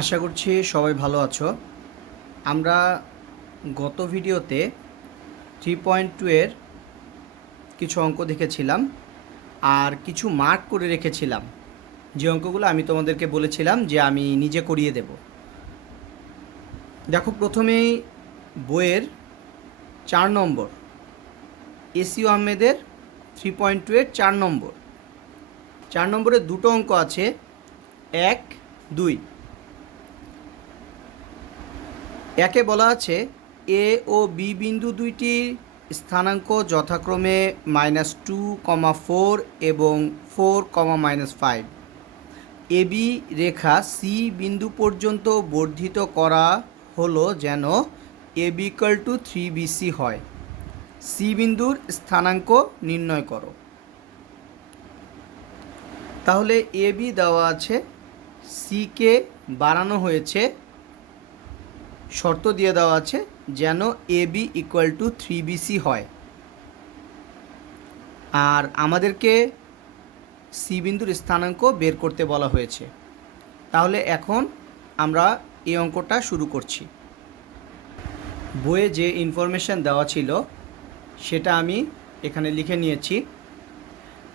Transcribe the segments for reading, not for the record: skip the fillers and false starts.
আশা করছি সবাই ভালো আছো। আমরা গত ভিডিওতে 3.2 এর কিছু অঙ্ক দেখেছিলাম আর কিছু মার্ক করে রেখেছিলাম, যে অঙ্কগুলো আমি তোমাদেরকে বলেছিলাম যে আমি নিজে করিয়ে দেব। দেখো, প্রথমেই বইয়ের 4 নম্বর এসইউ আহমেদের 3.2 এর 4 নম্বর। 4 নম্বরে দুটো অঙ্ক আছে, 1, 2। একে বলা আছে এ ও বি বিন্দু দুইটির স্থানাঙ্ক যথাক্রমে -2,4 এবং 4,-5। এবি রেখা সি বিন্দু পর্যন্ত বর্ধিত করা হলো যেন এবি ইকুয়াল টু 3BC হয়। সি বিন্দুর স্থানাঙ্ক নির্ণয় করো। তাহলে এবি দেওয়া আছে, সিকে বাড়ানো হয়েছে, শর্ত দিয়ে দেওয়া আছে যেন এবি ইকুয়াল টু 3BC হয়। আর আমাদেরকে সি বিন্দুর স্থানাঙ্ক বের করতে বলা হয়েছে। তাহলে এখন আমরা এই অঙ্কটা শুরু করছি। বইয়ে যে ইনফরমেশান দেওয়া ছিল সেটা আমি এখানে লিখে নিয়েছি।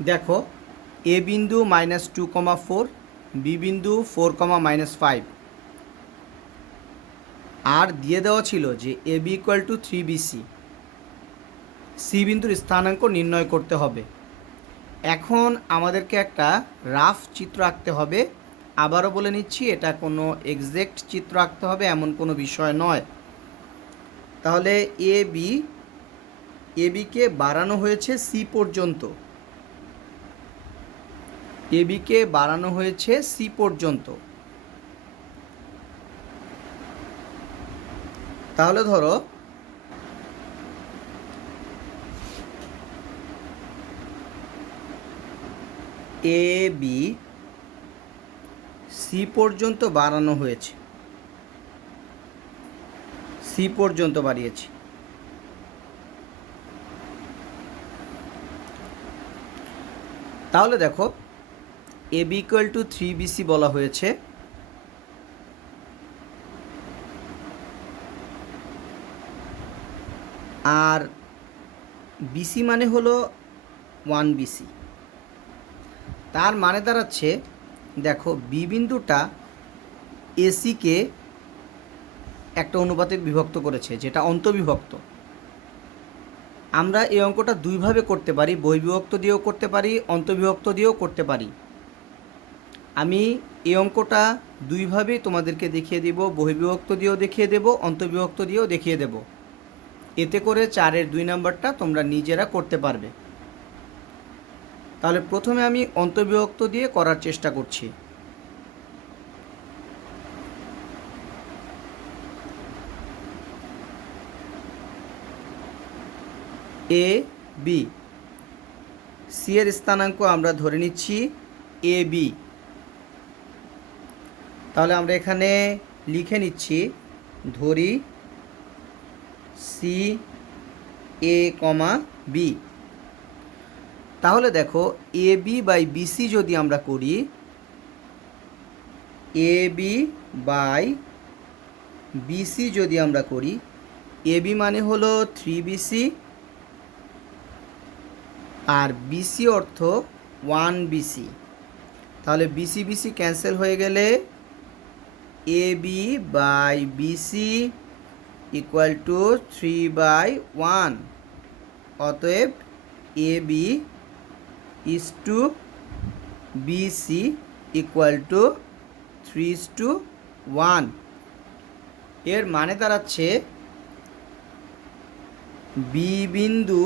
দেখো, এ বিন্দু -2,4, বি বিন্দু 4,-5, আর দিয়ে দেওয়া ছিল যে AB equal to 3BC। C বিন্দুর স্থানাঙ্ক নির্ণয় করতে হবে। এখন আমাদেরকে একটা রাফ চিত্র আঁকতে হবে। আবারও বলে নিচ্ছি, এটা কোনো এক্সাক্ট চিত্র আঁকতে হবে এমন কোনো বিষয় নয়। তাহলে এবিকে বাড়ানো হয়েছে সি পর্যন্ত, এবিকে বাড়ানো হয়েছে সি পর্যন্ত। তাহলে ধরো এ বি সি পর্যন্ত বাড়ানো হয়েছে, সি পর্যন্ত বাড়িয়েছি। তাহলে দেখো, A B equal to 3BC বলা হয়েছে। আর বিসি মানে হলো 1BC। তার মানে দাঁড়াচ্ছে, দেখো বি বিন্দুটা এসিকে একটা অনুপাতে বিভক্ত করেছে, যেটা অন্তবিভক্ত। আমরা এই অঙ্কটা দুইভাবে করতে পারি, বহির্বিভক্ত দিয়েও করতে পারি, অন্তবিভক্ত দিয়েও করতে পারি। আমি এই অঙ্কটা দুইভাবেই তোমাদেরকে দেখিয়ে দেব, বহির্বিভক্ত দিয়েও দেখিয়ে দেব, অন্তবিভক্ত দিয়েও দেখিয়ে দেব। এতে করে 4-এর 2 নম্বরটা তোমরা নিজেরা করতে পারবে। তাহলে প্রথমে আমি অন্তবিভক্ত দিয়ে করার চেষ্টা করছি। এ বি, সি এর স্থানাঙ্ক আমরা ধরে নিচ্ছি এ বি। তাহলে আমরা এখানে লিখে নিচ্ছি, ধরি সি এ কমা বি। তাহলে দেখো, এ বি বাই বিসি যদি আমরা করি, এ বি বাই বিসি যদি আমরা করি, এ বি মানে হলো 3BC, আর বিসি অর্থ 1BC। তাহলে বিসি বিসি ক্যান্সেল হয়ে গেলে A B by BC equal to 3/1। অতএব A B is to BC equal to 3:1। এর মানে দাঁড়াচ্ছে, বি বিন্দু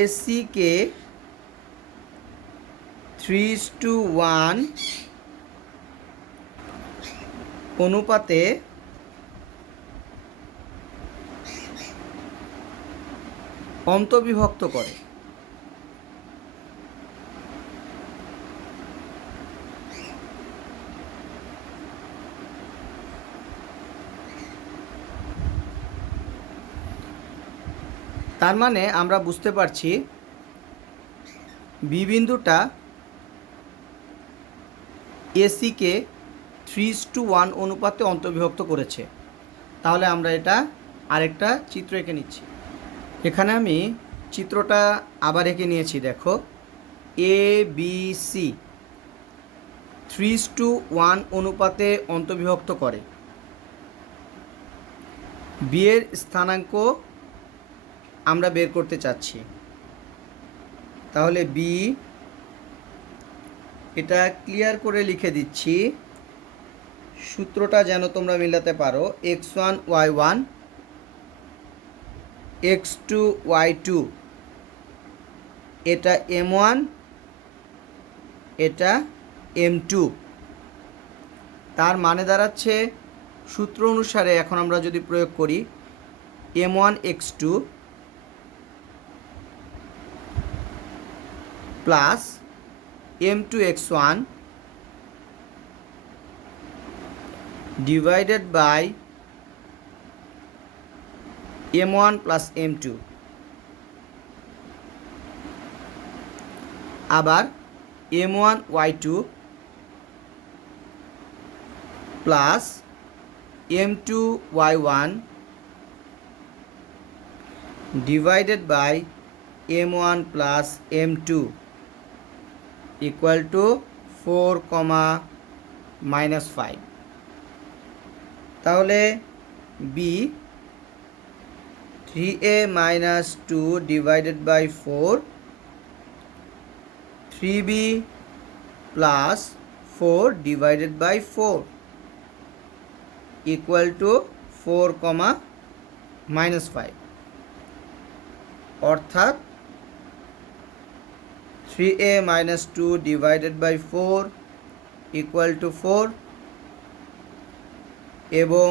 এসিকে 3:1 অনুপাতে অন্তবিভক্ত করে। তার মানে আমরা বুঝতে পারছি বি বিন্দুটা এসিকে 3:1 অনুপাতে অন্তর্বিভক্ত করেছে। তাহলে আমরা এটা আরেকটা চিত্র এঁকে নিচ্ছি। এখানে আমি চিত্রটা আবার এঁকে নিয়েছি। দেখো, এ বি সি 3:1 অনুপাতে অন্তর্বিভক্ত করে। বি এর স্থানাঙ্ক আমরা বের করতে চাচ্ছি। তাহলে বি, এটা ক্লিয়ার করে লিখে দিচ্ছি, সূত্রটা যেন তোমরা মিলাতে পারো। x1 y1 x2 y2, এটা m1, এটা m2। তার মানে দাঁড়াচ্ছে, সূত্র অনুসারে এখন আমরা যদি প্রয়োগ করি, m1 x2 plus m2 x1 divided by m1 plus m2, আবার m1 y2 plus m2 y1 divided by m1 plus m2 equal to 4, -5। তাহলে B 3a - 2 divided by 4, 3b plus 4 divided by 4 equal to 4, অর্থাৎ 3a - 2 divided by 4 equal to 4 এবং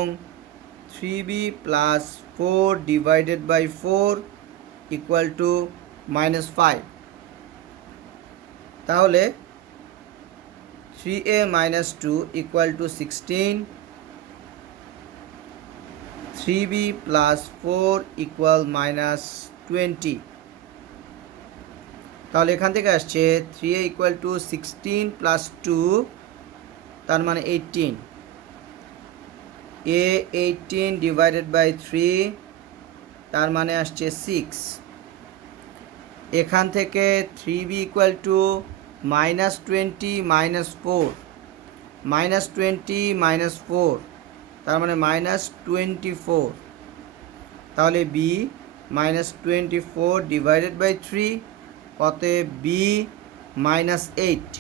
3b plus 4 divided by 4 equal to -5। তাহলে 3a - 2 equal to 16, 3b plus 4 equal -20। তাহলে এখান থেকে আসছে 3a equal to 16 plus 2, তার মানে 18। a 18 divided by 3, তার মানে আসছে 6। এখান থেকে 3b ইকুয়াল টু -20 -4, -20 -4, তার মানে -24। তাহলে b -24 ডিভাইডেড বাই 3, অতএব b -8।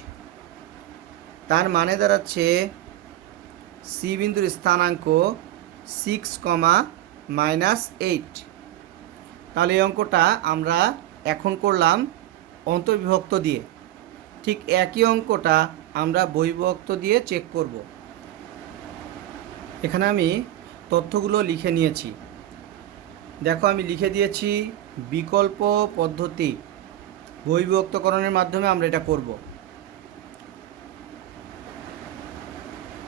তার মানে দাঁড়াচ্ছে সি বিন্দুর স্থানাঙ্ক 6, -8। তাহলে এই অঙ্কটা আমরা এখন করলাম অন্তর্বিভক্ত দিয়ে। ঠিক একই অঙ্কটা আমরা বহির্বিভক্ত দিয়ে চেক করব। এখানে আমি তথ্যগুলো লিখে নিয়েছি। দেখো, আমি লিখে দিয়েছি বিকল্প পদ্ধতি, বহির্বিভক্তকরণের মাধ্যমে আমরা এটা করব।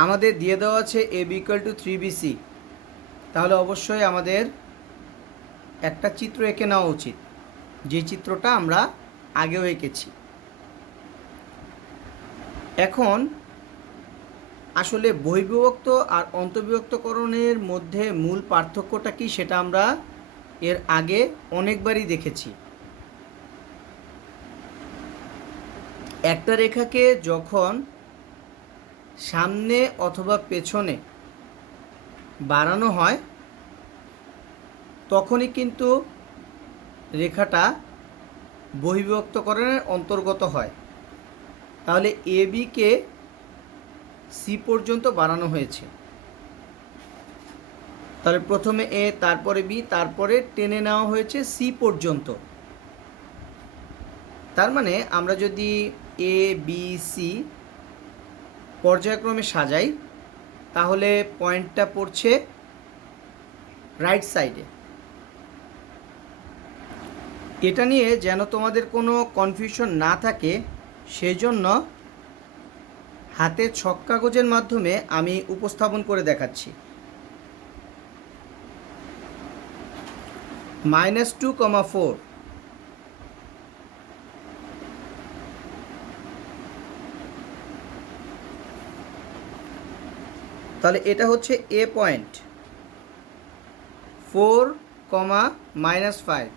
আমাদের দিয়ে দেওয়া আছে ab = 3bc। তাহলে অবশ্যই আমাদের একটা চিত্র এঁকে নেওয়া উচিত, যে চিত্রটা আমরা আগেও এঁকেছি। এখন আসলে বহির্বিভক্ত আর অন্তর্বিভক্তকরণের মধ্যে মূল পার্থক্যটা কি, সেটা আমরা এর আগে অনেকবারই দেখেছি। একটা রেখাকে যখন সামনে অথবা পেছনে বাড়ানো হয়, তখনই কিন্তু রেখাটা বহির্বিভক্তকরণের অন্তর্গত হয়। তাহলে AB কে C পর্যন্ত বাড়ানো হয়েছে। তাহলে প্রথমে A, তারপরে B, তারপরে টেনে নেওয়া হয়েছে C পর্যন্ত। তার মানে আমরা যদি A B C পর্যায়ক্রমে সাজাই, তাহলে পয়েন্টটা পড়ছে রাইট সাইডে। এটা নিয়ে যেন তোমাদের কোনো কনফিউশন না থাকে, সেই জন্য হাতে ছক কাগজের মাধ্যমে আমি উপস্থাপন করে দেখাচ্ছি। -2, 4, তাহলে এটা হচ্ছে এ পয়েন্ট, 4,-5,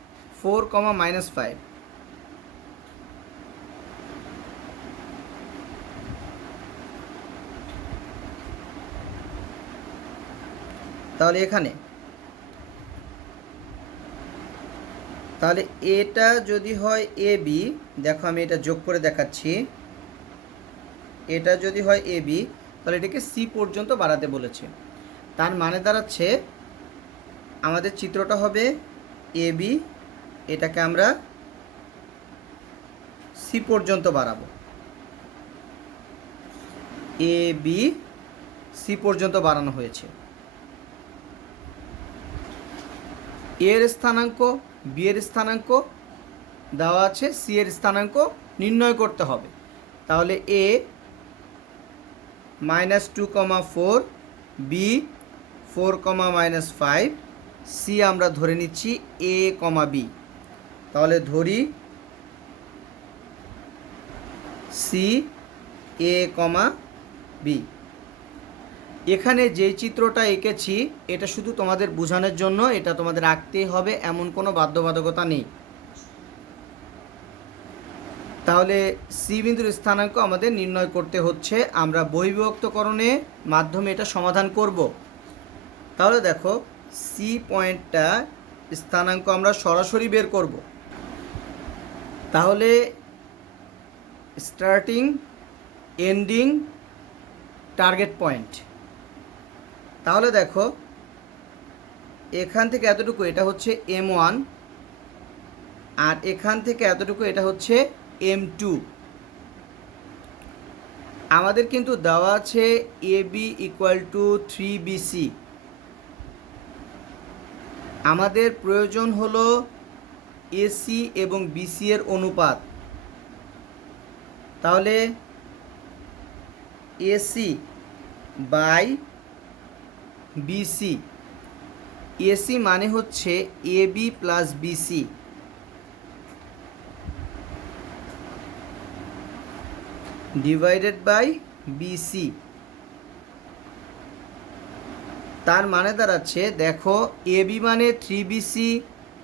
4,-5। তাহলে এখানে, তাহলে এটা যদি হয় এ বি, দেখো আমি এটা যোগ করে দেখাচ্ছি, এটা যদি হয় এ বি তাহলে এটাকে সি পর্যন্ত বাড়াতে বলেছে। তার মানে দাঁড়াচ্ছে আমাদের চিত্রটা হবে এ বি, এটাকে আমরা সি পর্যন্ত বাড়াবো, এ বি সি পর্যন্ত বাড়ানো হয়েছে। এর স্থানাঙ্ক, বি এর স্থানাঙ্ক দেওয়া আছে, সি এর স্থানাঙ্ক নির্ণয় করতে হবে। তাহলে এ -2,4, বি 4,-5, সি আমরা ধরে নিচ্ছি এ, বি। তাহলে ধরি সি এ, বি। এখানে যেই চিত্রটা এঁকেছি এটা শুধু তোমাদের বোঝানোর জন্য, এটা তোমাদের আঁকতেই হবে এমন কোনো বাধ্যবাধকতা নেই। তাহলে সি বিন্দুর স্থানাঙ্ক আমাদের নির্ণয় করতে হচ্ছে, আমরা বহিঃবিভক্তকরণের মাধ্যমে এটা সমাধান করব। তাহলে দেখো সি পয়েন্টটা স্থানাঙ্ক আমরা সরাসরি বের করব। তাহলে স্টার্টিং, এন্ডিং, টার্গেট পয়েন্ট। তাহলে দেখো এখান থেকে এতটুকু এটা হচ্ছে M1, আর এখান থেকে এতটুকু এটা হচ্ছে M2। আমাদের কিন্তু দেওয়া আছে AB = 3BC। আমাদের প্রয়োজন হলো AC এবং BC এর অনুপাত। তাহলে AC বাই BC, AC মানে হচ্ছে AB + BC, divided by BC। তার মানে দাঁড়াচ্ছে দেখো AB মানে 3BC,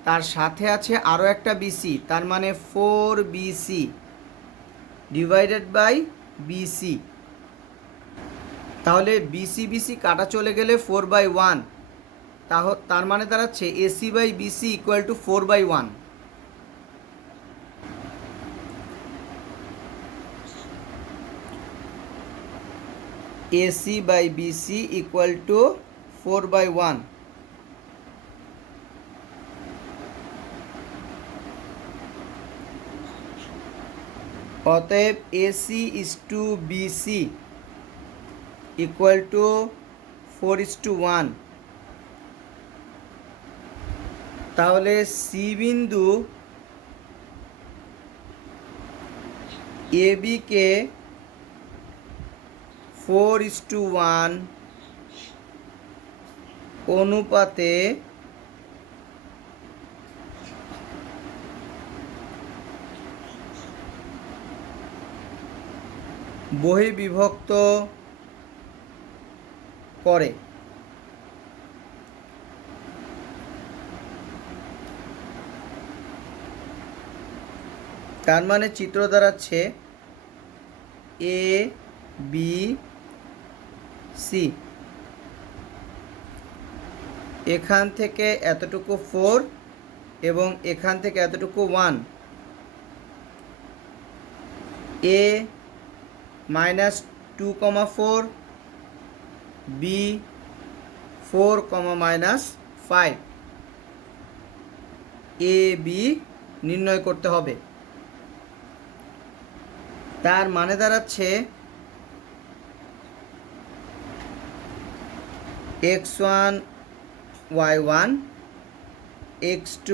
তার সাথে আছে আরও একটা BC, তার মানে 4BC ডিভাইডেড বাই BC। তাহলে BC BC কাটা চলে গেলে 4/1, তার মানে দাঁড়াচ্ছে AC by BC = 4/1। AC by BC = 4/1। অতএব AC = BC = 4:1। তাহলে সি বিন্দু AB কে 4:1 অনুপাতে বহির্বিভক্ত করে। তার মানে চিত্র দাঁড়াচ্ছে A B C, এখান থেকে এতটুকু 4 এবং এখান থেকে এতটুকু 1। A -2,4, B 4,-5, A B নির্ণয় করতে হবে। তার মানে দাঁড়াচ্ছে x1 y1, x2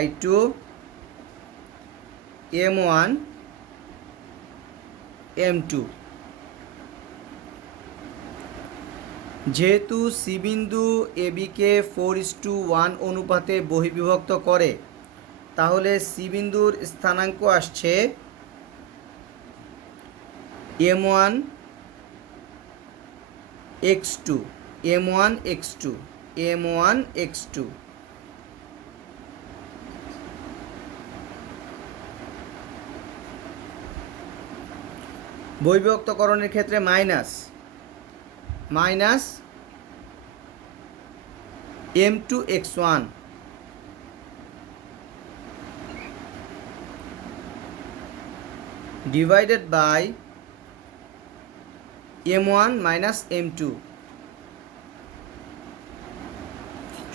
y2, M1 M2। যেহেতু সি বিন্দু এবিকে 4:1 অনুপাতে বহির্বিভক্ত করে, তাহলে সি বিন্দুর স্থানাঙ্ক আসছে M1 x2 m1 x2 m1 x2। বহিঃবিভক্তকরণের ক্ষেত্রে minus m2 x1 divided by m1 minus m2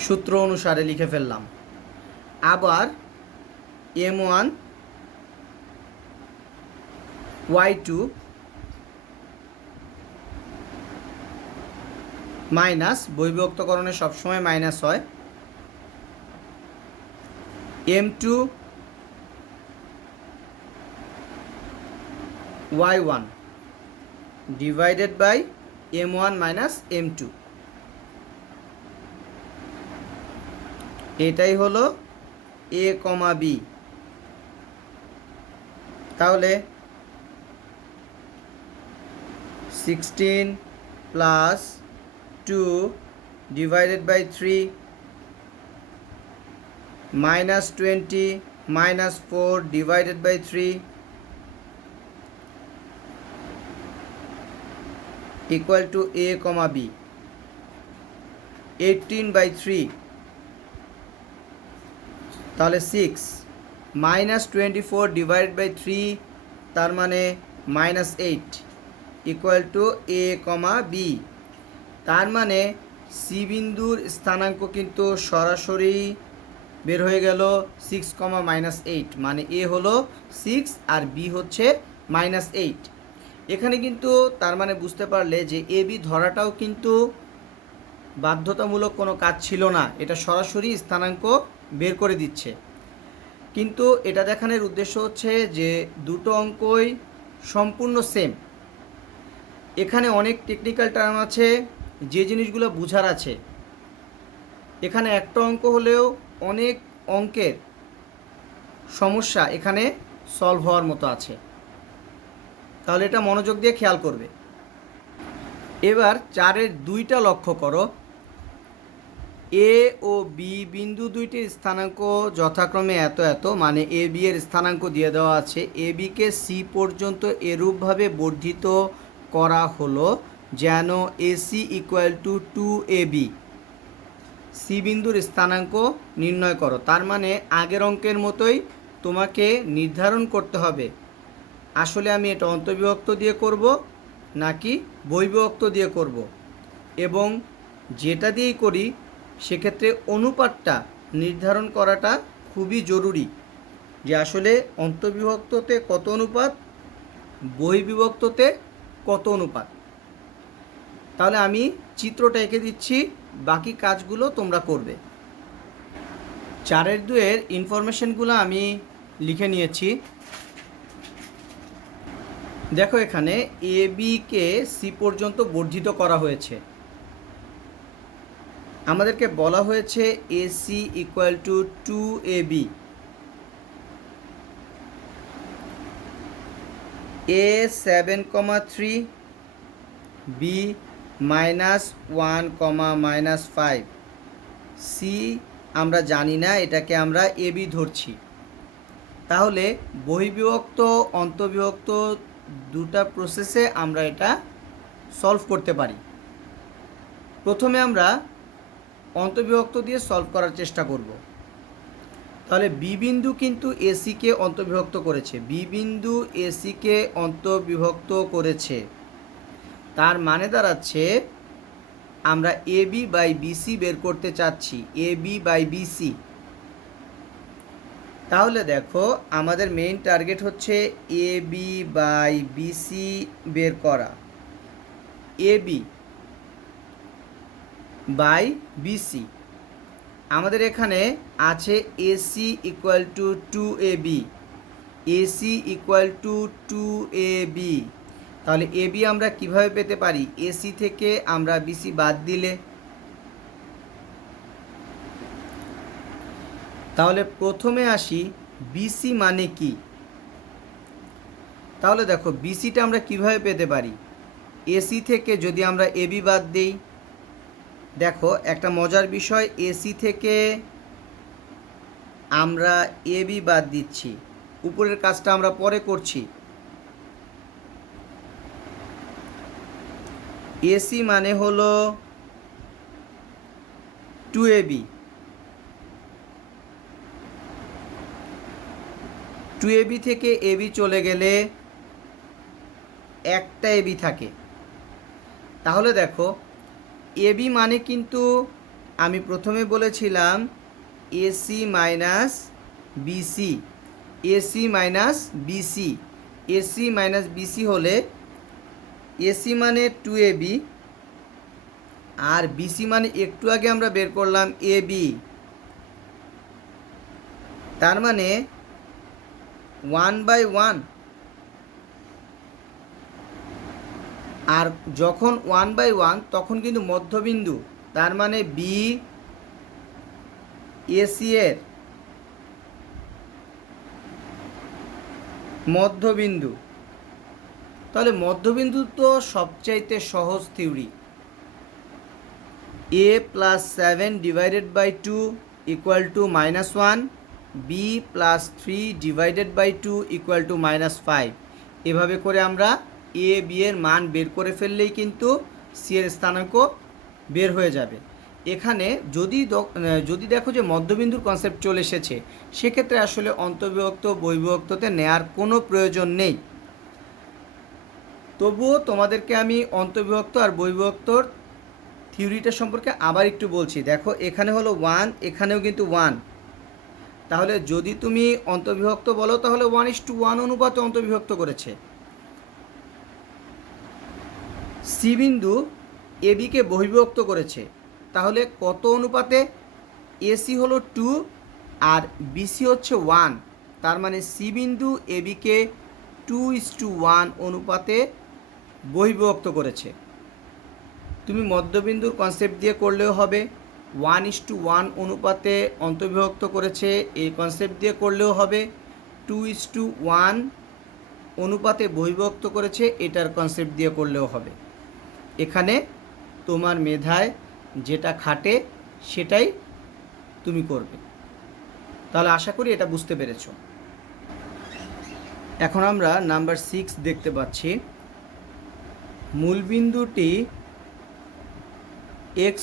সূত্র অনুসারে লিখে ফেললাম। আবার m1 y2 মাইনাস, বহিঃবিভক্তকরণে সবসময় মাইনাস হয়, m2 y1 divided by m1 minus m2। এটাই হলো a, b। তাহলে 16 plus 2 divided by 3 minus 20 minus 4 divided by 3 equal to a, b। 18/3 তাহলে 6 মাইনাস 24 ডিভাইডেড বাই 3 তার মানে minus 8 equal to a, b। তার মানে সি বিন্দুর স্থানাঙ্ক কিন্তু সরাসরি বের হয়ে গেল 6, -8, মানে এ হলো 6 আর বি হচ্ছে -8। এখানে কিন্তু তার মানে বুঝতে পারলে যে এ বি ধরাটাও কিন্তু বাধ্যতামূলক কোনো কাজ ছিল না, এটা সরাসরি স্থানাঙ্ক বের করে দিচ্ছে। কিন্তু এটা দেখানোর উদ্দেশ্য হচ্ছে যে দুটো অঙ্কই সম্পূর্ণ সেম। এখানে অনেক টেকনিক্যাল টার্ম আছে যে জিনিসগুলো বোঝার আছে। এখানে একটা অঙ্ক হলেও অনেক অঙ্কের সমস্যা এখানে সলভ হওয়ার মতো আছে, তাহলে এটা মনোযোগ দিয়ে খেয়াল করবে। এবার 4-এর 2টা লক্ষ্য করো। এ ও বি বিন্দু দুইটির স্থানাঙ্ক যথাক্রমে এত এত, মানে এ বি এর স্থানাঙ্ক দিয়ে দেওয়া আছে। এ বিকে সি পর্যন্ত এরূপভাবে বর্ধিত করা হলো যেন AC equal to 2ab। C বিন্দুর স্থানাঙ্ক নির্ণয় করো। তার মানে আগের অঙ্কের মতোই তোমাকে নির্ধারণ করতে হবে আসলে আমি এটা অন্তর্বিভক্ত দিয়ে করব নাকি বহির্বিভক্ত দিয়ে করব, এবং যেটা দিয়েই করি সেক্ষেত্রে অনুপাতটা নির্ধারণ করাটা খুবই জরুরি, যে আসলে অন্তর্বিভক্ততে কত অনুপাত, বহির্বিভক্ততে কত অনুপাত। তাহলে আমি চিত্রটা এঁকে দিচ্ছি, বাকি কাজগুলো তোমরা করবে। 4-এর 2-এর ইনফরমেশনগুলো আমি লিখে নিয়েছি। দেখো এখানে এ বিকে সি পর্যন্ত বর্ধিত করা হয়েছে। আমাদেরকে বলা হয়েছে AC equal to 2ab। A 7,3, B -1, -5, C আমরা জানি না, এটাকে আমরা এ বি ধরছি। তাহলে বহির্বিভক্ত অন্তর্বিভক্ত দুটা প্রসেসে আমরা এটা সলভ করতে পারি। প্রথমে আমরা অন্তর্বিভক্ত দিয়ে সলভ করার চেষ্টা করব। তাহলে বি বিন্দু কিন্তু এসিকে অন্তর্বিভক্ত করেছে, বি বিন্দু এসিকে অন্তর্বিভক্ত করেছে। তার মানে দাঁড়াচ্ছে আমরা এ বি বাই বিসি বের করতে চাচ্ছি, এ বি বাই বিসি। তাহলে দেখো আমাদের মেইন টার্গেট হচ্ছে এ বি বাই বিসি বের করা। এ বি বাই বিসি আমাদের এখানে আছে AC equal to 2ab, AC equal to 2ab। তাহলে এ বি আমরা কিভাবে পেতে পারি? এসি থেকে আমরা বিসি বাদ দিলে। তাহলে প্রথমে আসি বিসি মানে কি। তাহলে দেখো বিসিটা আমরা কিভাবে পেতে পারি? এসি থেকে যদি আমরা এবি বাদ দিই, দেখো একটা মজার বিষয়, এসি থেকে আমরা এবি বাদ দিচ্ছি, উপরের কাজটা আমরা পরে করছি। এসি মানে হলো 2ab, 2ab থেকে এবি চলে গেলে একটা এবি থাকে। তাহলে দেখো এবি মানে কিন্তু আমি প্রথমে বলেছিলাম AC minus BC, AC minus BC, AC minus BC হলে এসি মানে 2ab আর বিসি মানে একটু আগে আমরা বের করলাম এবি, তার মানে 1/1। আর যখন 1/1 তখন কিন্তু মধ্যবিন্দু, তার মানে বি এসি এর মধ্যবিন্দু। তাহলে মধ্যবিন্দু তো সবচাইতে সহজ থিওরি। a + 7 / 2 = -1, b + 3 / 2 = -5। এভাবে করে আমরা এ বি এর মান বের করে ফেললেই কিন্তু সি এর স্থানাঙ্ক বের হয়ে যাবে। এখানে যদি দেখো যে মধ্যবিন্দুর কনসেপ্ট চলে এসেছে, সেক্ষেত্রে আসলে অন্তর্বিভক্ত বহির্বিভক্ততে নেয়ার কোনো প্রয়োজন নেই। তবুও তোমাদেরকে আমি অন্তর্বিভক্ত আর বহির্বিভক্তর থিওরিটা সম্পর্কে আবার একটু বলছি। দেখো এখানে হলো 1, এখানেও কিন্তু 1। তাহলে যদি তুমি অন্তর্বিভক্ত বলো তাহলে 1:1 অনুপাতে অন্তর্বিভক্ত করেছে। সি বিন্দু এবিকে বহির্বিভক্ত করেছে, তাহলে কত অনুপাতে? এসি হলো 2 আর বিসি হচ্ছে 1, তার মানে সি বিন্দু এবিকে 2:1 অনুপাতে বহির্বিভক্ত করেছে। তুমি মধ্যবিন্দুর কনসেপ্ট দিয়ে করলেও হবে, 1:1 অনুপাতে অন্তর্বিভক্ত করেছে, এই কনসেপ্ট দিয়ে করলেও হবে। 2:1 অনুপাতে বহির্বিভক্ত করেছে, এটার কনসেপ্ট দিয়ে করলেও হবে। এখানে তোমার মেধায় যেটা খাটে সেটাই তুমি করবে। তাহলে আশা করি এটা বুঝতে পেরেছো। এখন আমরা নাম্বার 6 দেখতে পাচ্ছি। মূলবিন্দুটি x,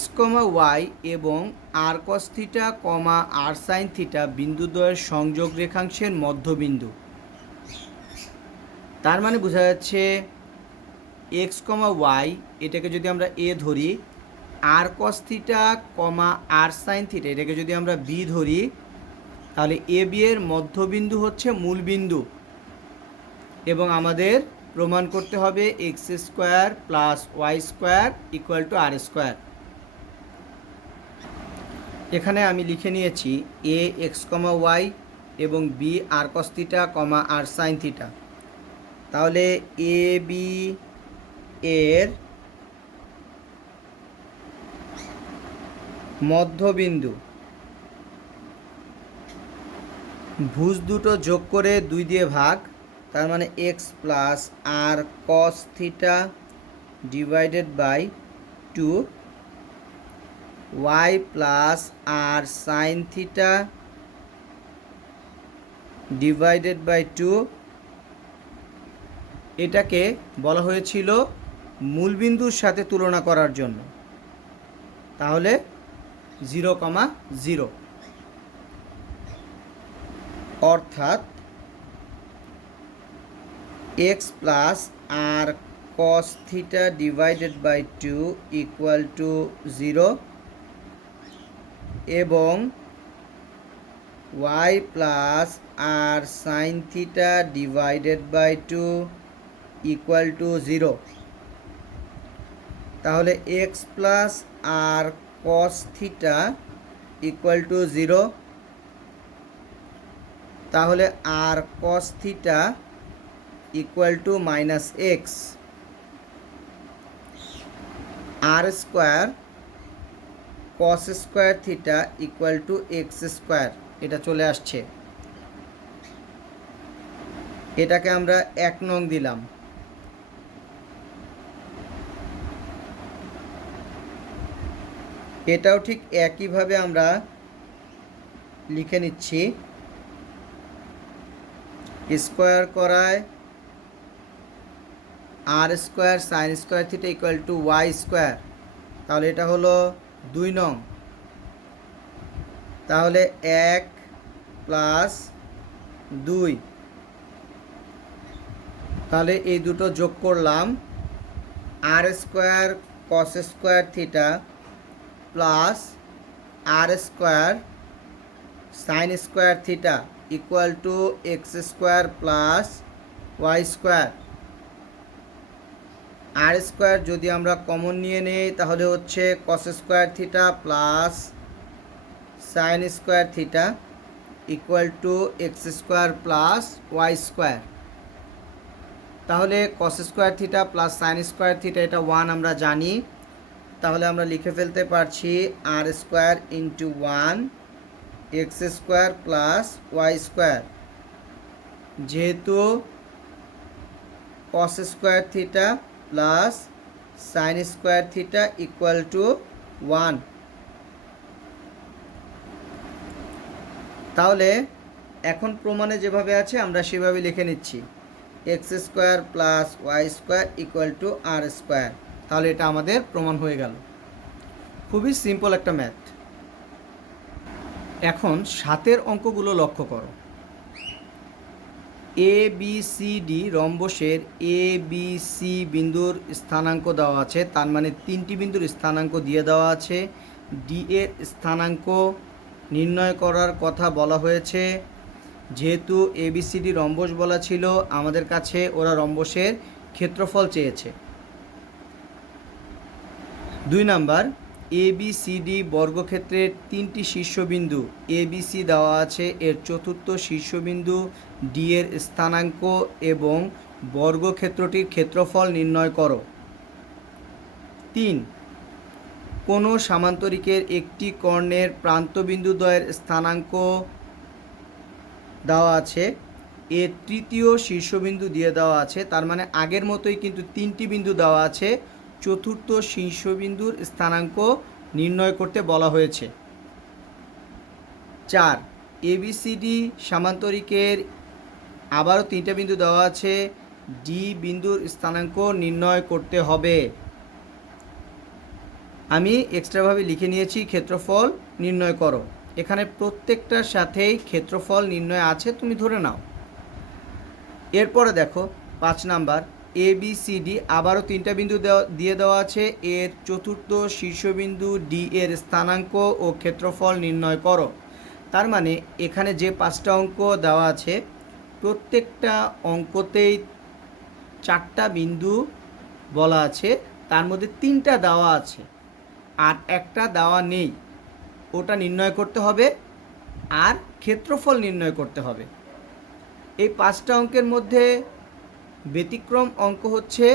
y এবং r cos θ, r sin θ বিন্দুদ্বয়ের সংযোগ রেখাংশের মধ্যবিন্দু। তার মানে বোঝা যাচ্ছে x, y এটাকে যদি আমরা a ধরি, r cos θ, r sin θ এটাকে যদি আমরা b ধরি, তাহলে এ বি এর মধ্যবিন্দু হচ্ছে মূলবিন্দু এবং আমাদের প্রমাণ করতে হবে x² + y² = r²। এখানে আমি লিখে নিয়েছি a x, y এবং b r cos θ, r sin θ। তাহলে এ বি এর মধ্যবিন্দু, ভুজ দুটো যোগ করে 2 দিয়ে ভাগ, তার মানে x + r cos θ / 2, y + r sin θ / 2। এটাকে বলা হয়েছিল মূলবিন্দুর সাথে তুলনা করার জন্য। তাহলে 0,0 অর্থাৎ x + r cos θ / 2 = 0 এবং y + r sin θ / 2 = 0। তাহলে x + r cos θ = 0, তাহলে r cos θ = -x, r² cos² θ = x²। এটা চলে আসছে, এটাকে আমরা 1 নং দিলাম। এটাও ঠিক একইভাবে আমরা লিখে নিচ্ছি। স্কোয়ার করায় r square sine square theta equal to y square, তাহলে এটা হলো 2 নং। তাহলে 1 প্লাস 2, তাহলে এই দুটো যোগ করলাম, r square cos square theta plus r square sine square theta equal to x square plus y square. R square যদি আমরা কমন নিয়ে নেই তাহলে হচ্ছে cos square theta plus sine square theta equal to x square plus y square. তাহলে cos square theta plus sine square theta এটা 1 আমরা জানি, তাহলে আমরা লিখে ফেলতে পারছি r square into 1 x square plus y square. যেহেতু কস square theta plus sine square theta equal two 1, তাহলে এখন প্রমাণে যেভাবে আছে আমরা সেভাবে লিখে নিচ্ছি, x square plus y square equal to r square. তাহলে এটা আমাদের প্রমাণ হয়ে গেল। খুবই সিম্পল একটা ম্যাথ। এখন 7 অঙ্কগুলো লক্ষ্য করো। এ বি সি ডি রম্বসের এ বি সি বিন্দুর স্থানাঙ্ক দেওয়া আছে, তার মানে 3টি বিন্দুর স্থানাঙ্ক দিয়ে দেওয়া আছে। ডি এর স্থানাঙ্ক নির্ণয় করার কথা বলা হয়েছে। যেহেতু এ বি সি ডি রম্বস বলা ছিল, আমাদের কাছে ওরা রম্বসের ক্ষেত্রফল চেয়েছে। 2 নাম্বার, এ বি সি ডি বর্গক্ষেত্রের 3টি শীর্ষবিন্দু এ বি সি দেওয়া আছে, এর চতুর্থ শীর্ষবিন্দু ডি এর স্থানাঙ্ক এবং বর্গক্ষেত্রটির ক্ষেত্রফল নির্ণয় করো। 3, কোনো সামান্তরিকের একটি কর্ণের প্রান্তবিন্দুদ্বয়ের স্থানাঙ্ক দেওয়া আছে, এর তৃতীয় শীর্ষবিন্দু দিয়ে দেওয়া আছে, তার মানে আগের মতোই কিন্তু 3টি বিন্দু দেওয়া আছে, চতুর্থ শীর্ষবিন্দুর স্থানাঙ্ক নির্ণয় করতে বলা হয়েছে। 4, এবিসিডি সামান্তরিকের আবারও 3টা বিন্দু দেওয়া আছে, ডি বিন্দুর স্থানাঙ্ক নির্ণয় করতে হবে। আমি এক্সট্রাভাবে লিখে নিয়েছি ক্ষেত্রফল নির্ণয় করো। এখানে প্রত্যেকটার সাথেই ক্ষেত্রফল নির্ণয় আছে, তুমি ধরে নাও। এরপরে দেখো 5 নাম্বার, এ বি সি ডি আবারও 3টা বিন্দু দিয়ে দেওয়া আছে, এর চতুর্থ শীর্ষবিন্দু ডি এর স্থানাঙ্ক ও ক্ষেত্রফল নির্ণয় করো। তার মানে এখানে যে 5টা অঙ্ক দেওয়া আছে, প্রত্যেকটা অঙ্কতেই 4টা বিন্দু বলা আছে, তার মধ্যে 3টা দেওয়া আছে আর একটা দেওয়া নেই, ওটা নির্ণয় করতে হবে আর ক্ষেত্রফল নির্ণয় করতে হবে। এই 5টা অঙ্কের মধ্যে ব্যতিক্রম অঙ্ক হচ্ছে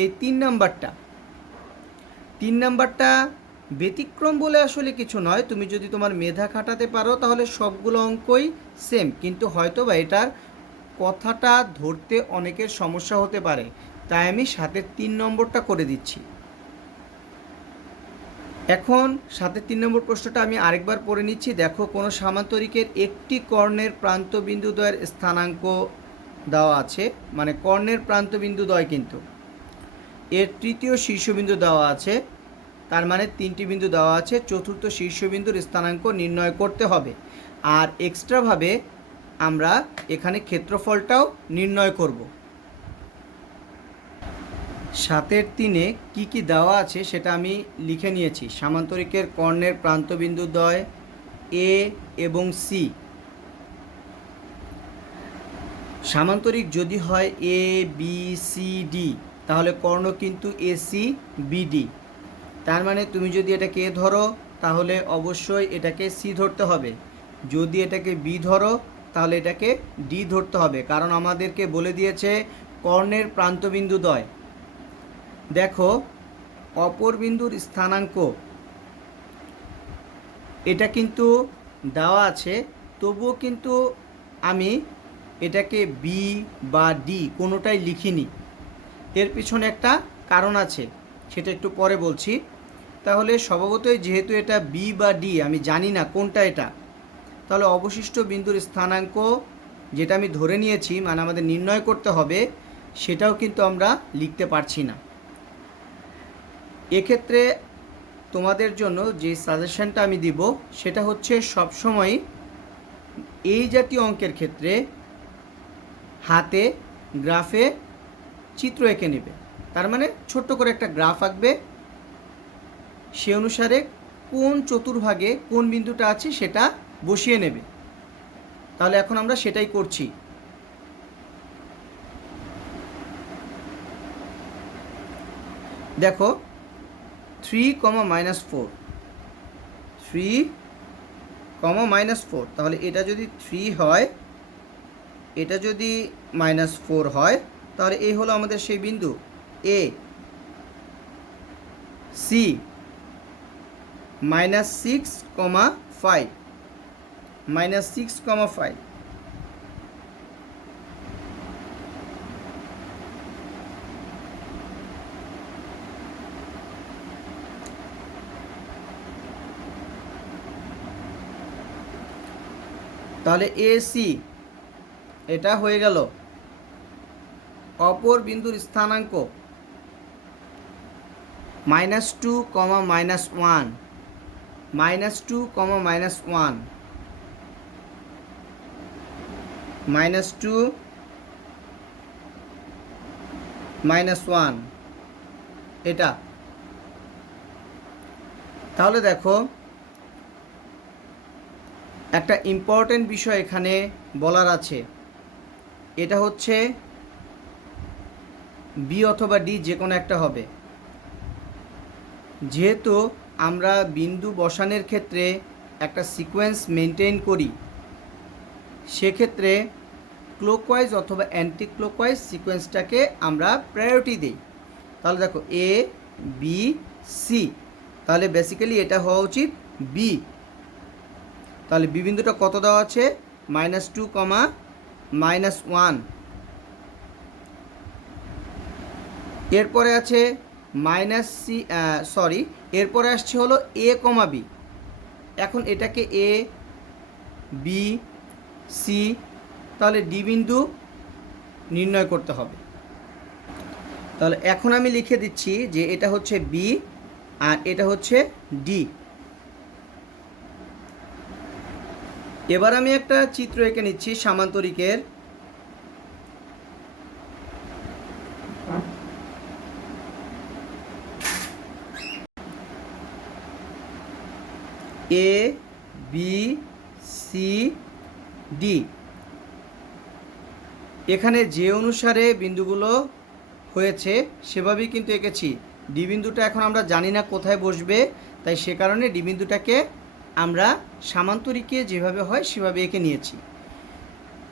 এই 3 নাম্বারটা। 3 নাম্বারটা ব্যতিক্রম বলে আসলে কিছু নয়, তুমি যদি তোমার মেধা খাটাতে পারো তাহলে সবগুলো অঙ্কই সেম, কিন্তু হয়তো বা এটার কথাটা ধরতে অনেকের সমস্যা হতে পারে, তাই আমি 7-এর 3 নম্বরটা করে দিচ্ছি। এখন 7-এর 3 নম্বর প্রশ্নটা আমি আরেকবার পড়ে নিচ্ছি। দেখো, কোনো সামান্তরিকের একটি কর্ণের প্রান্তবিন্দুদ্বয়ের স্থানাঙ্ক দেওয়া আছে, মানে কর্ণের প্রান্তবিন্দুদ্বয়, কিন্তু এর তৃতীয় শীর্ষবিন্দু দেওয়া আছে, তার মানে 3টি বিন্দু দেওয়া আছে, চতুর্থ শীর্ষবিন্দুর স্থানাঙ্ক নির্ণয় করতে হবে। আর এক্সট্রাভাবে আমরা এখানে ক্ষেত্রফলটাও নির্ণয় করব। 7-এর 3-এ কী কী দেওয়া আছে সেটা আমি লিখে নিয়েছি। সামান্তরিকের কর্ণের প্রান্তবিন্দুদ্বয় এ এবং সি। সামান্তরিক যদি হয় এ বি সি ডি, তাহলে কর্ণ কিন্তু এ সি বি ডি। তার মানে তুমি যদি এটাকে এ ধরো তাহলে অবশ্যই এটাকে সি ধরতে হবে, যদি এটাকে বি ধরো তাহলে এটাকে ডি ধরতে হবে, কারণ আমাদেরকে বলে দিয়েছে কর্ণের প্রান্তবিন্দুদ্বয়। দেখো, অপর বিন্দুর স্থানাঙ্ক এটা কিন্তু দেওয়া আছে, তবুও কিন্তু আমি এটাকে বি বা ডি কোনোটাই লিখিনি। এর পিছনে একটা কারণ আছে, সেটা একটু পরে বলছি। তাহলে স্বভাবতই যেহেতু এটা বি বা ডি আমি জানি না কোনটা এটা, তাহলে অবশিষ্ট বিন্দুর স্থানাঙ্ক যেটা আমি ধরে নিয়েছি মানে আমাদের নির্ণয় করতে হবে সেটাও কিন্তু আমরা লিখতে পারছি না। এক্ষেত্রে তোমাদের জন্য যে সাজেশনটা আমি দিব সেটা হচ্ছে সবসময় এই জাতীয় অঙ্কের ক্ষেত্রে হাতে গ্রাফে চিত্র এঁকে নেবে। তার মানে ছোট্ট করে একটা গ্রাফ আঁকবে, সে অনুসারে কোন চতুর্ভাগে কোন বিন্দুটা আছে সেটা বসিয়ে নেবে। তাহলে এখন আমরা সেটাই করছি। দেখো 3, -4, 3, -4, তাহলে এটা যদি 3 হয়, এটা যদি -4 হয়, তাহলে এই হলো আমাদের সেই বিন্দু এ। সি -6, 5, -6, 5, তাহলে এসি এটা হয়ে গেল। অপর বিন্দুর স্থানাঙ্ক -2, -1, -2, -1, -2, -1 এটা। তাহলে দেখো একটা ইম্পর্টেন্ট বিষয় এখানে বলার আছে, এটা হচ্ছে বি অথবা ডি যে কোনো একটা হবে। যেহেতু আমরা বিন্দু বসানোর ক্ষেত্রে একটা সিকোয়েন্স মেনটেন করি, সেক্ষেত্রে ক্লকওয়াইজ অথবা অ্যান্টি ক্লকওয়াইজ সিকোয়েন্সটাকে আমরা প্রায়োরিটি দিই। তাহলে দেখো এ বি সি, তাহলে বেসিক্যালি এটা হওয়া উচিত বি। তাহলে বি বিন্দুটা কত দেওয়া আছে? -2, -1। এরপরে আছে এরপরে আসছে হলো এ, বি। এখন এটাকে এ বি সি, তাহলে ডি বিন্দু নির্ণয় করতে হবে। তাহলে এখন আমি লিখে দিচ্ছি যে এটা হচ্ছে বি আর এটা হচ্ছে ডি। এবার আমি একটা চিত্র এঁকে নিচ্ছি সামান্তরিকের। এ বি সি ডি, এখানে যে অনুসারে বিন্দুগুলো হয়েছে সেভাবেই কিন্তু এঁকেছি। ডি বিন্দুটা এখন আমরা জানি না কোথায় বসবে, তাই সে কারণে ডি বিন্দুটাকে আমরা সামান্তরিকে যেভাবে হয় সেভাবে এঁকে নিয়েছি।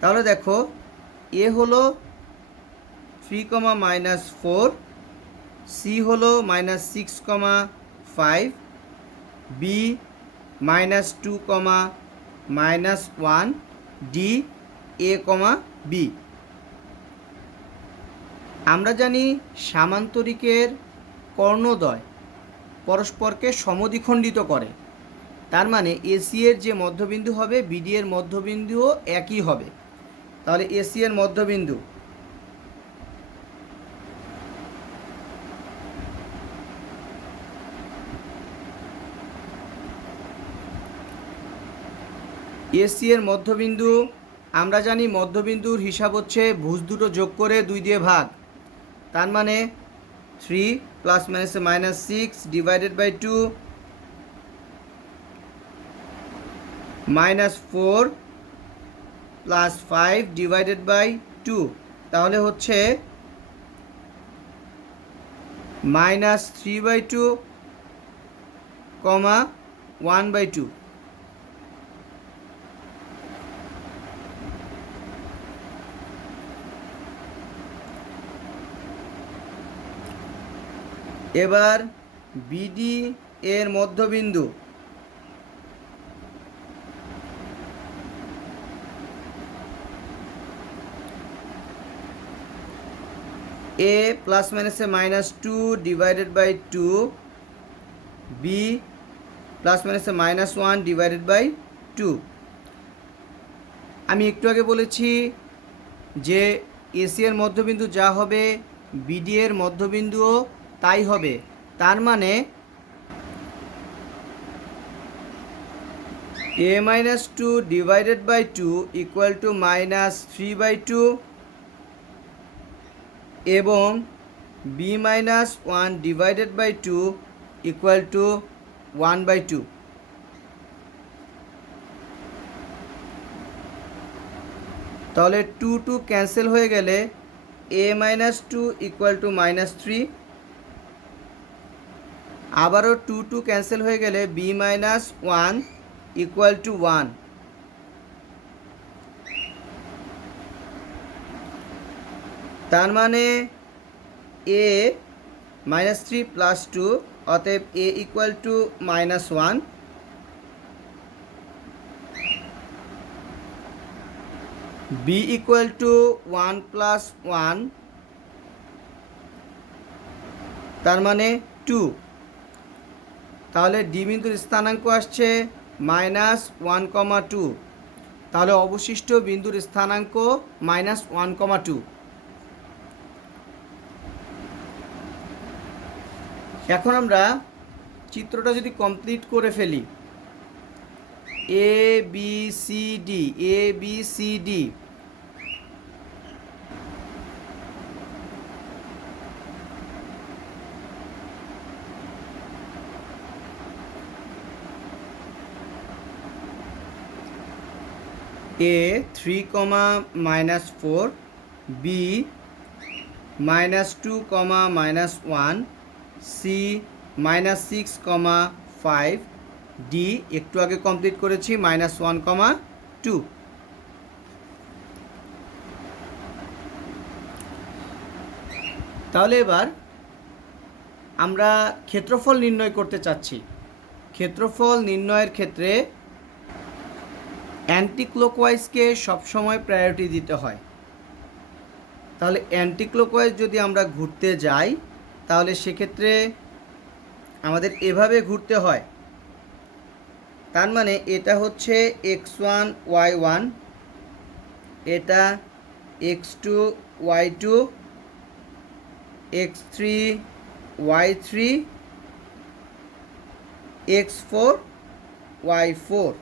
তাহলে দেখো এ হলো 3, -4, সি হলো -6, 5, বি -2, -1, ডি এ, বি। আমরা জানি সামান্তরিকের কর্ণদ্বয় পরস্পরকে সমদ্বিখণ্ডিত করে। তার মানে এসি এর যে মধ্যবিন্দু হবে বিডি এর মধ্যবিন্দুও একই হবে। তাহলে এসি এর মধ্যবিন্দু এসি এর মধ্যবিন্দু আমরা জানি মধ্যবিন্দুর হিসাব হচ্ছে ভুজ দুটো যোগ করে 2 দিয়ে ভাগ। তার মানে 3 ± -6 ডিভাইডেড বাই 2 -4 + 5 ডিভাইডেড বাই 2, তাহলে হচ্ছে -3/2, 1/2। এবার বিডি এর মধ্যবিন্দু a ± -2 ডিভাইডেড বাই 2 বি প্লাস মাইনাসে -1 ডিভাইডেড বাই 2। আমি একটু আগে বলেছি যে এসি এর মধ্যবিন্দু যা হবে বিডি এর মধ্যবিন্দুও তাই হবে। তার মানে a-2 ডিভাইডেড বাই 2 ইকুয়াল টু -3/2 এবং b-1 ডিভাইডেড বাই 2 ইকুয়াল টু 1/2। তাহলে 2 ক্যান্সেল হয়ে গেলে a-2 ইকুয়াল টু -3, আবারও 2 ক্যান্সেল হয়ে গেলে b-1 ইকুয়াল টু 1। তার মানে a -3 প্লাস 2, অতএব a equal to -1, b equal to 1 plus 1, তার মানে 2। তাহলে ডি বিন্দুর স্থানাঙ্ক আসছে -1,2। তাহলে অবশিষ্ট বিন্দুর স্থানাঙ্ক -1,2। এখন আমরা চিত্রটা যদি কমপ্লিট করে ফেলি, A B C D, A B C D, a 3, -4, b -2, -1, c -6, 5, D একটু আগে কমপ্লিট করেছি -1, 2। তাহলে এবার আমরা ক্ষেত্রফল নির্ণয় করতে চাচ্ছি। ক্ষেত্রফল নির্ণয়ের ক্ষেত্রে অ্যান্টি ক্লকওয়াইজকে সবসময় প্রায়োরিটি দিতে হয়। তাহলে অ্যান্টি ক্লকওয়াইজ যদি আমরা ঘুরতে যাই তাহলে সেক্ষেত্রে আমাদের এভাবে ঘুরতে হয়। তার মানে এটা হচ্ছে x1 y1, এটা x2 y2, x3 y3, x4 y4।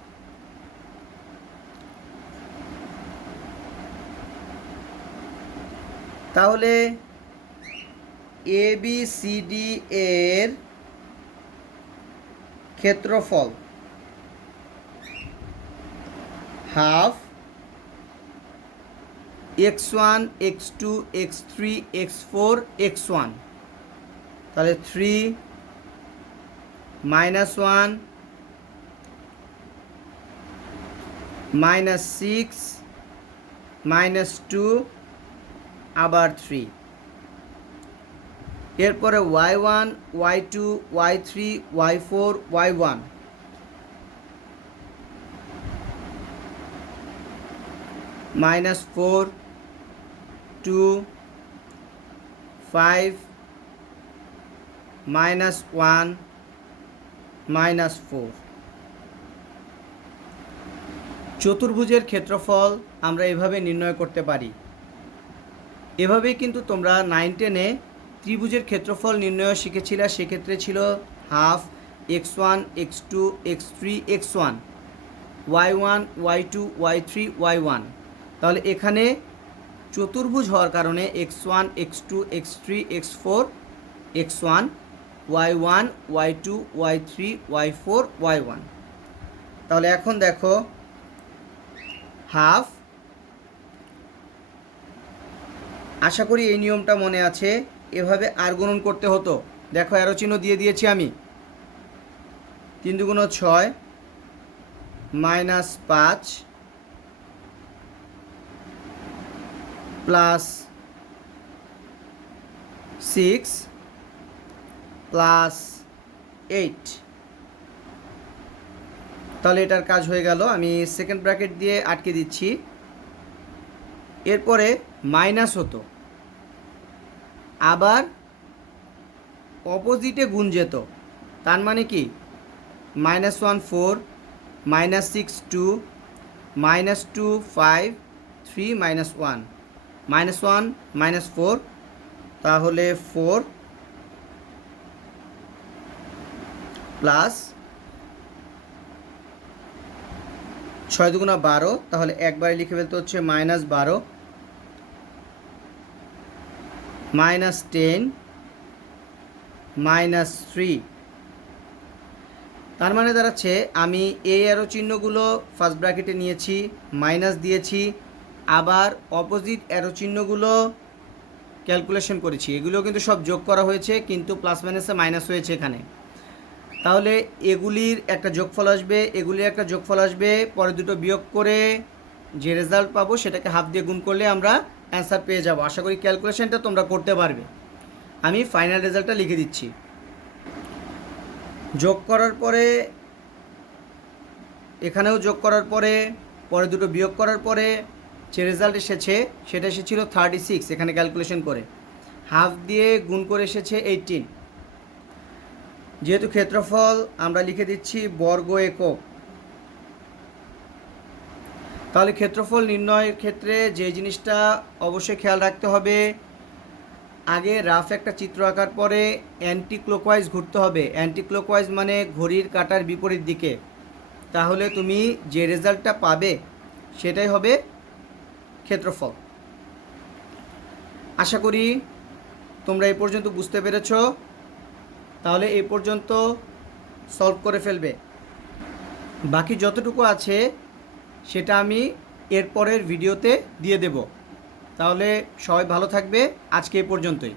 তাহলে এ বি সি ডি এর ক্ষেত্রফল half x1 x2 x3 x4 x1। তাহলে 3 -1 -6 -2 আবার 3। এরপরে y1 y2 y3 y4 y1। -4 2 5 -1 -4। চতুর্ভুজের ক্ষেত্রফল আমরা এভাবে নির্ণয় করতে পারি। এভাবেই কিন্তু তোমরা 9-10-এ ত্রিভুজের ক্ষেত্রফল নির্ণয় শিখেছিলে। সেক্ষেত্রে ছিল half x1 x2 x3 x1, y1 y2 y3 y1। তাহলে এখানে চতুর্ভুজ হওয়ার কারণে x1 x2 x3 x4 x1, y1 y2 y3 y4 y1। তাহলে এখন দেখো হাফ, আশা করি এই নিয়মটা মনে আছে। এভাবে আর গুণন করতে হতো। দেখো অ্যারো চিহ্ন দিয়ে দিয়েছি আমি। 3 × 6 -5 প্লাস 6 প্লাস 8। তাহলে এটার কাজ হয়ে গেল। আমি সেকেন্ড ব্র্যাকেট দিয়ে আটকে দিচ্ছি। এরপরে মাইনাস হতো, আবার অপোজিটে গুণ যেত। তার মানে কি -1 4, -6 2, -2 5, 3 -1, -1 -4, তাহলে 4 প্লাস 6 দুগুণা 12, তাহলে একবারে লিখে ফেলতে হচ্ছে -12 -10 -3। তার মানে দাঁড়াচ্ছে আমি এই অ্যারো চিহ্নগুলো ফার্স্ট ব্র্যাকেটে নিয়েছি, মাইনাস দিয়েছি, আবার অপোজিট অ্যারো চিহ্নগুলো ক্যালকুলেশন করেছি, এগুলো কিন্তু সব যোগ করা হয়েছে, কিন্তু প্লাস মাইনাসে মাইনাস হয়েছে এখানে। তাহলে এগুলির একটা যোগফল আসবে, এগুলির একটা যোগফল আসবে, পরে দুটো বিয়োগ করে যে রেজাল্ট পাবো সেটাকে হাফ দিয়ে গুণ করলে আমরা অ্যান্সার পেয়ে যাব। আশা করি ক্যালকুলেশনটা তোমরা করতে পারবে। আমি ফাইনাল রেজাল্টটা লিখে দিচ্ছি। যোগ করার পরে এখানেও যোগ করার পরে পরে দুটো বিয়োগ করার পরে যে রেজাল্ট এসেছে সেটা এসেছিল 36, এখানে ক্যালকুলেশন করে হাফ দিয়ে গুণ করে এসেছে 18। যেহেতু ক্ষেত্রফল আমরা লিখে দিচ্ছি বর্গ একক, তাহলে ক্ষেত্রফল নির্ণয়ের ক্ষেত্রে যে জিনিসটা অবশ্যই খেয়াল রাখতে হবে, আগে রাফ একটা চিত্র আঁকার পরে অ্যান্টি ক্লকওয়াইজ ঘুরতে হবে। অ্যান্টি ক্লকওয়াইজ মানে ঘড়ির কাঁটার বিপরীত দিকে, তাহলে তুমি যে রেজাল্টটা পাবে সেটাই হবে ক্ষেত্রফল। আশা করি তোমরা এই পর্যন্ত বুঝতে পেরেছ। তাহলে এই পর্যন্ত সলভ করে ফেলবে, বাকি যতটুকু আছে সেটা আমি এরপরের ভিডিওতে দিয়ে দেব। তাহলে সবাই ভালো থাকবে, আজকে এই পর্যন্তই।